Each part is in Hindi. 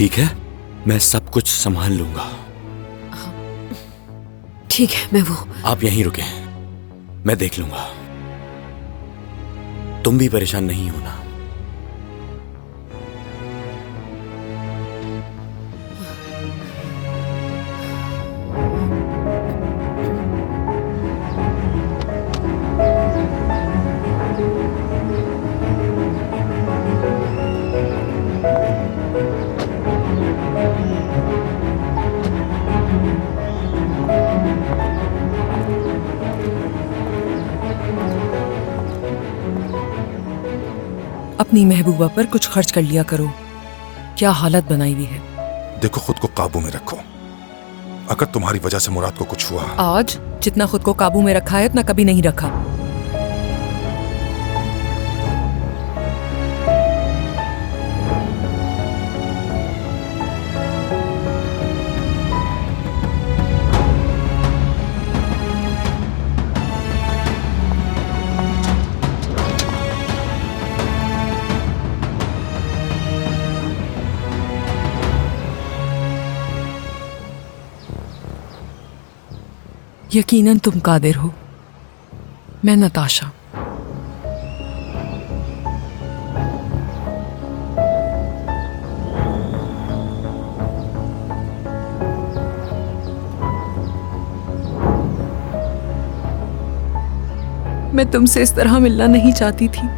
ठीक है, मैं सब कुछ संभाल लूंगा। ठीक है, मैं वो। आप यहीं रुके, मैं देख लूंगा। तुम भी परेशान नहीं होना। अपनी महबूबा पर कुछ खर्च कर लिया करो। क्या हालत बनाई हुई है। देखो, खुद को काबू में रखो। अगर तुम्हारी वजह से मुराद को कुछ हुआ। आज जितना खुद को काबू में रखा है उतना कभी नहीं रखा। यकीनन तुम कादिर हो। मैं नताशा। मैं तुमसे इस तरह मिलना नहीं चाहती थी।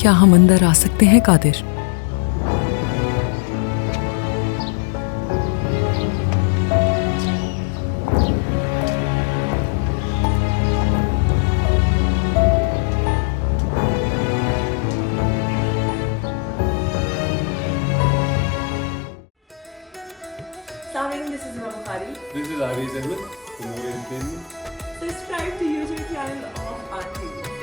क्या हम अंदर आ सकते हैं Qadir? This is Imam Bukhari. This is Ari Ahmed. For more entertainment, Subscribe to YouTube channel of RTV.